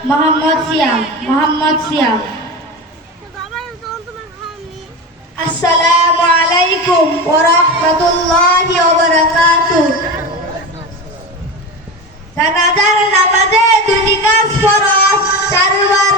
মোহাম্মদ সিয়াম মোহাম্মদ সিয়াম আসসালামু আলাইকুম ওয়া রাহমাতুল্লাহি ওয়া বারাকাতুহু জানাজার নামাজে দুটি কাজ ফরজ চারবার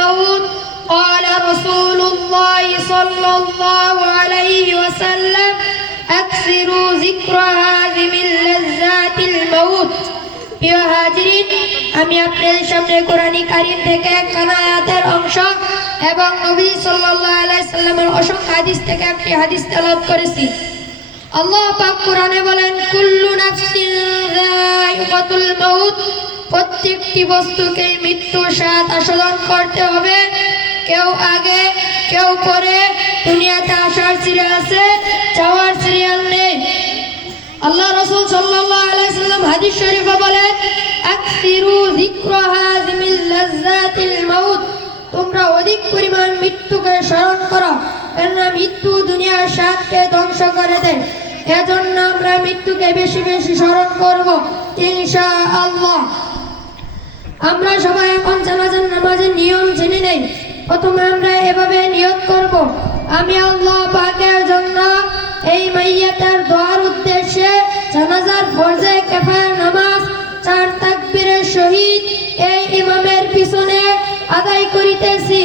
الله صلى الله عليه وسلم أكثروا ذكر هذه لذات الموت প্রিয় হাজিরিন আমি আপনাদের সামনে কোরআনী কারিম থেকে একখানা আয়াতের অংশ এবং নবী সাল্লাল্লাহু আলাইহি সাল্লামের অসংখ্য হাদিস থেকে একটি হাদিস তেলাওয়াত করেছি আল্লাহ পাক কোরআনে বলেন কুল্লু নাফসিন যায়িকাতুল মাউত প্রত্যেকটি বস্তুকে মৃত্যুর স্বাদ আস্বাদন করতে হবে কেউ আগে কেউ পরে দুনিয়াতে আসার সিরিয়াল আছে, যাওয়ার সিরিয়াল নেই। আল্লাহ রাসূল সাল্লাম হাদিস শরীফে মাউত। তোমরা অধিক পরিমাণ মৃত্যুকে স্মরণ করো। কেননা মৃত্যু দুনিয়ার স্বাদকে ধ্বংস করে দেয়। এজন্য আমরা মৃত্যুকে বেশি বেশি স্মরণ করব, ইনশাআল্লাহ। আমরা সবাই এখন জানাজার নামাজের নিয়ম জেনে নেই। প্রথমে আমরা এভাবে নিয়োগ করব। আমি আল্লাহ পাকের জন্য এই মাইয়াতের দোয়ার উদ্দেশ্যে জানাজার ফরজে কেফায় নামাজ, চার তাকবীরের সহিত এই ইমামের পিছনে আদায় করিতেছি।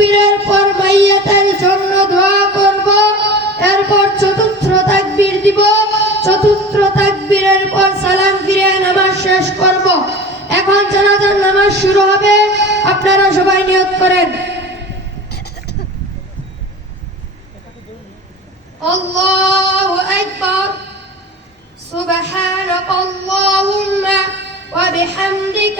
তাকবীরের পর মাইয়াতের জন্য দোয়া করব এরপর চতুর্থ তাকবীর দিব চতুর্থ তাকবীরের পর সালাম ফিরে নামাজ শেষ করব এখন জানাজার নামাজ শুরু হবে আপনারা সবাই নিয়ত করেন الله أكبر سبحانك اللهم وبحمدك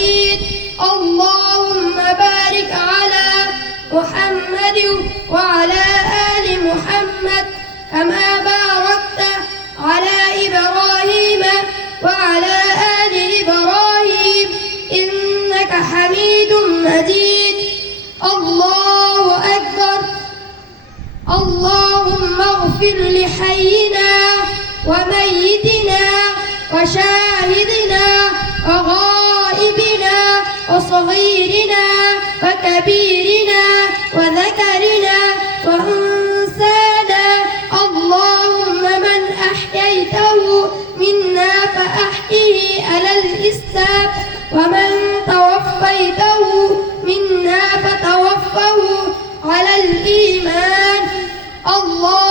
اللهم اغفر لحينا وميتنا وشاهدنا وغائبنا وصغيرنا وكبيرنا وذكرنا وأنسانا اللهم من أحييته منا فأحيه على الإسلام ومن توفيته منا فتوفه على الإيمان. الله